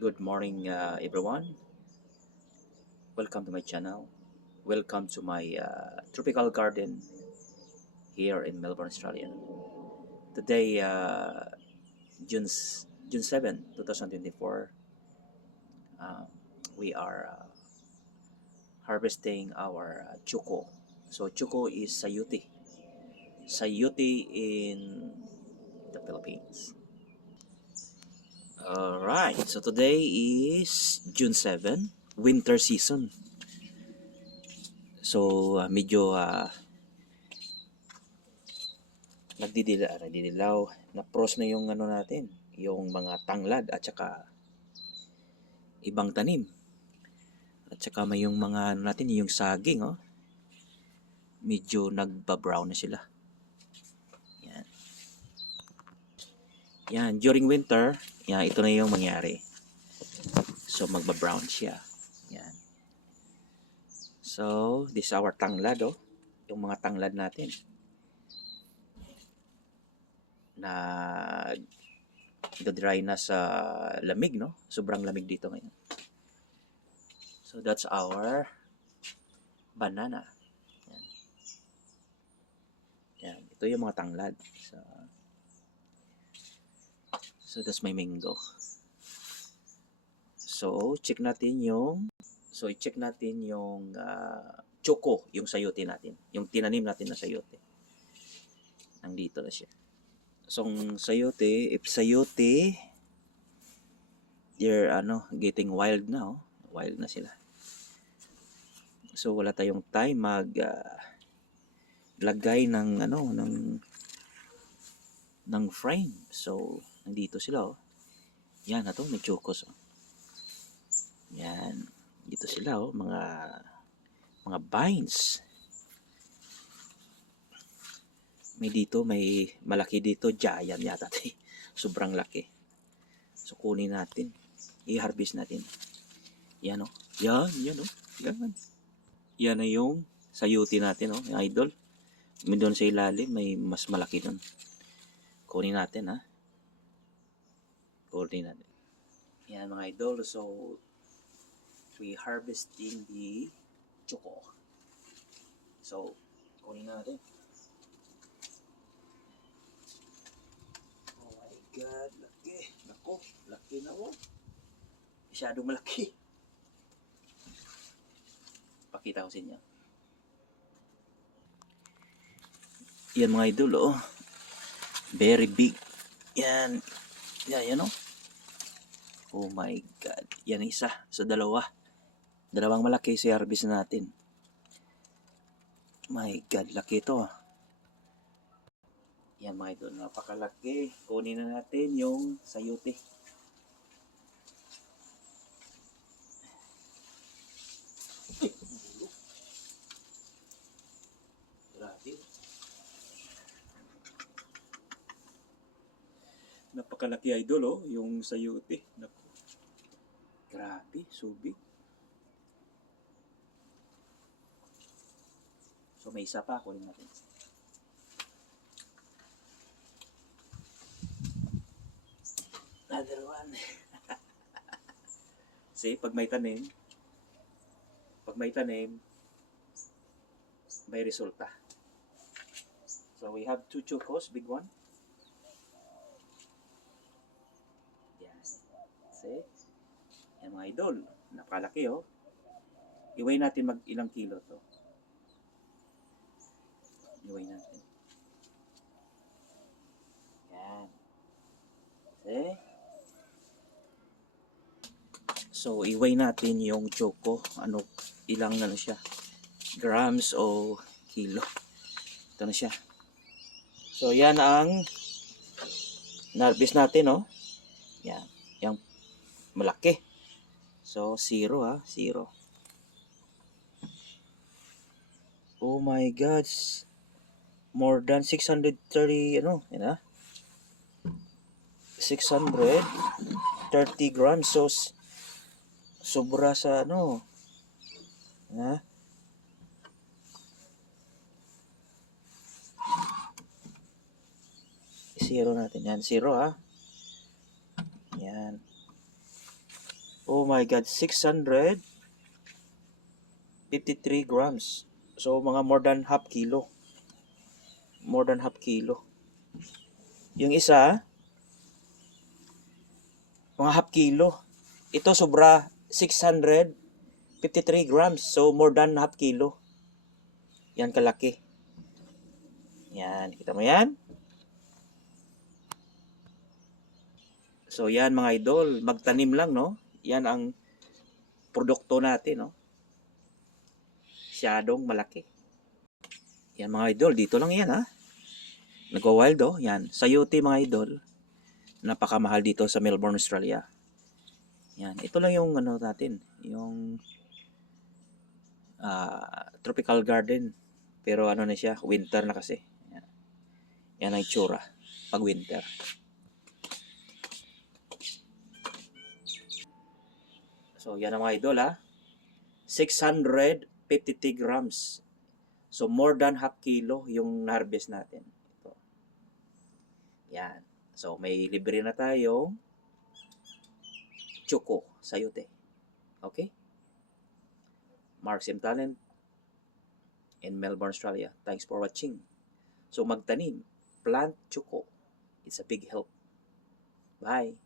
Good morning, everyone. Welcome to my channel. Welcome to my tropical garden here in Melbourne, Australia. Today, June, June 7, 2024, uh, we are harvesting our chuko. So, chuko is sayuti. Sayuti in the Philippines. Alright, so today is June 7, winter season. So, medyo nagdidilaw, na-frost na yung ano natin, yung mga tanglad at saka ibang tanim. At saka may yung mga ano natin, yung saging, oh, medyo nagba-brown na sila. Yan. Yan, during winter, yan, ito na yung mangyari. So, magba-brown siya. Yan. So, this is our tanglad, oh. Yung mga tanglad natin. Na dry na sa lamig, no? Sobrang lamig dito ngayon. So, that's our banana. Yan. Yan. Ito yung mga tanglad. So that's my mango. So, i-check natin yung choco, yung sayote natin. Yung tinanim natin na sayote. Nandito na siya. So, sayote, if sayote, they're getting wild na, oh. Wild na sila. So, wala tayong time lagay ng frame. So, nandito sila, oh. Yan na to, may chocos, oh. Yan. Dito sila, oh, mga vines. May malaki dito, giant yata. Sobrang laki. So, kunin natin. I-harvest natin. Yan, oh. Yan, oh. Yan. Yan na yung sayuti natin, oh, yung idol. May doon sa ilalim, may mas malaki doon. Kunin natin, ha. Kunin natin. Yan, mga idol. So, we harvesting the choco. So, kunin natin. Oh my God, laki. Nako, laki na, oh. Masyadong malaki. Pakita ko sa inyo. Yan, mga idol, oh. Very big. Yan. Yan, oh. Oh my God. Yan isa. So, dalawang malaki sa harvest natin. My God, laki ito, ah. Yan, mga idol, napakalaki. Kunin na natin yung sayote. Grabe. Napakalaki, idol, oh, yung sayote. Naku. Grabe, subig. So, may isa pa, kunin natin. Another one. See, pag may tanim, may resulta. So, we have 2 chocos, big one. Yan. See? Yan, mga idol. Napakalaki, oh. Iway natin ilang kilo to. Iway natin. Yan. See? So, iway natin yung choco. Ilang siya? Grams o kilo. Ito na siya. So, yan ang na-harvest natin, oh. Yan. Yung malaki. So, 0, ha. 0. Oh my God. More than 630, yan, ha. 630 grams. So, sobra sa ha? Zero natin yan. 0, ha? Yan. Oh my God, 653 grams. So, mga more than half kilo. More than half kilo. Yung isa, mga half kilo. Ito sobra 653 grams. So, more than half kilo. Yan kalaki. Yan, kita mo yan? So, yan mga idol. Magtanim lang, no? Yan ang produkto natin, no? Masyadong malaki. Yan mga idol, dito lang yan, ha? Nagwa-wild, oh. Yan, sayote mga idol. Napakamahal dito sa Melbourne, Australia. Yan, ito lang yung ano natin, yung tropical garden. Pero ano na siya, winter na kasi. Yan, yan ang itsura pag winter. So, yan ang mga idol, ha? 653 grams. So, more than half kilo yung na-harvest natin. Ito. Yan. So, may libre na tayong choco, sayote. Okay? Mark Sim Talent in Melbourne, Australia. Thanks for watching. So, magtanim. Plant choco. It's a big help. Bye.